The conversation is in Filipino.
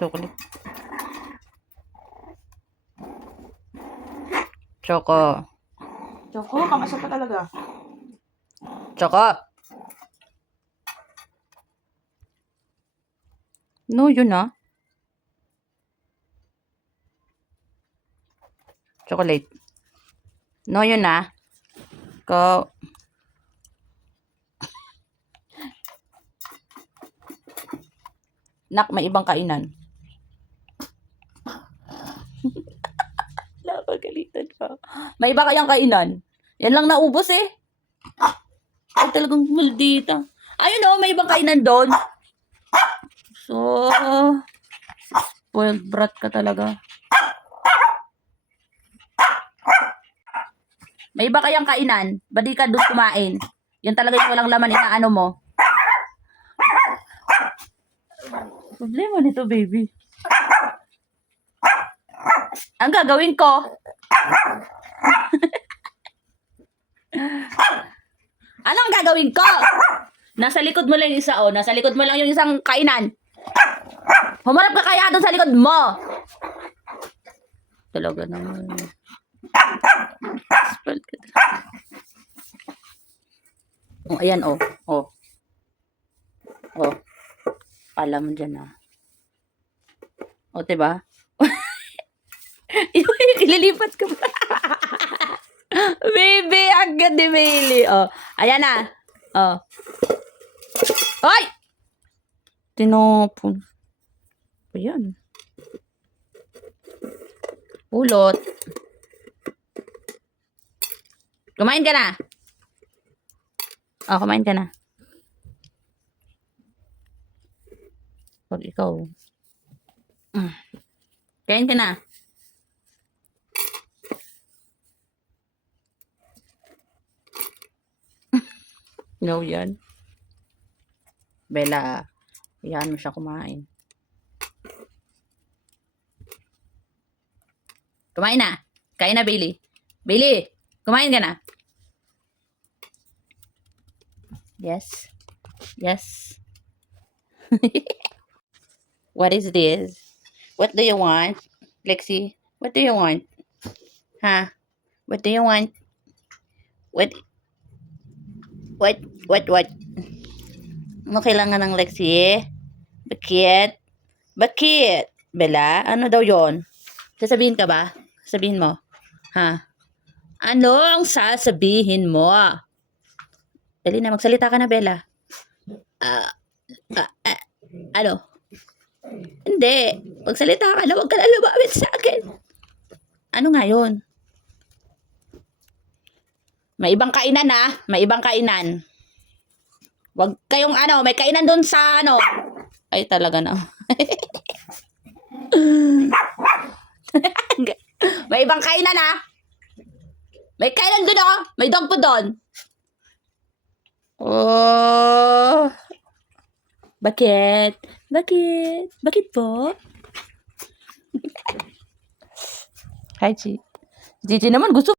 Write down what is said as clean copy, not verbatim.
Chocolate. Choco. Choco, kamasya pa talaga. Choco. No, yun ah. Chocolate. No, yun ah. Go. Nak, may ibang kainan. Napagalitan pa. May iba kayang kainan? Yan lang naubos eh. Ay, talagang maldita. Ayun oh, may ibang kainan doon. So, spoiled brat ka talaga. May iba kayang kainan? Ba di ka doon kumain? Yan talaga yung walang laman, inaano mo. Problema nito, baby. Ang gagawin ko? Ano ang gagawin ko? Nasa likod mo lang yung isa, oh. Nasa likod mo lang yung isang kainan. Humarap ka kaya doon sa likod mo. Talaga naman. Oh, ayan, oh. Oh. Oh. Pala mo dyan, ah. O, diba? Ililipat ka ba? Baby, agad ni Bailey. O, ayan na. O. Hoy! Tinopon. Ayan. Ulot. Kumain ka na. O, kumain ka na. Pag ikaw. Kain ka na. No, yan. Bella, iyan mo siya kumain. Kumain na. Kain na, Bailey. Bailey, kumain ka na. Yes. Yes. What is this? What do you want? Lexi, what do you want? Huh? What do you want? What? Ano kailangan ng Lexi? Bakit? Bakit? Bella, ano daw yon? Sasabihin ka ba? Sabihin mo. Ha? Ano ang sasabihin mo? Dali na, magsalita ka na, Bella. Ano? Hindi. Magsalita ka na, huwag ka na lumapit sa akin. Ano nga yun? May ibang kainan ha. May ibang kainan. Wag kayong ano, may kainan doon sa ano. Ay talaga na. May ibang kainan ha. May kainan doon oh. May dog po doon. Oh. Bakit? Bakit? Bakit po? Hi, Chi. Gigi naman gusto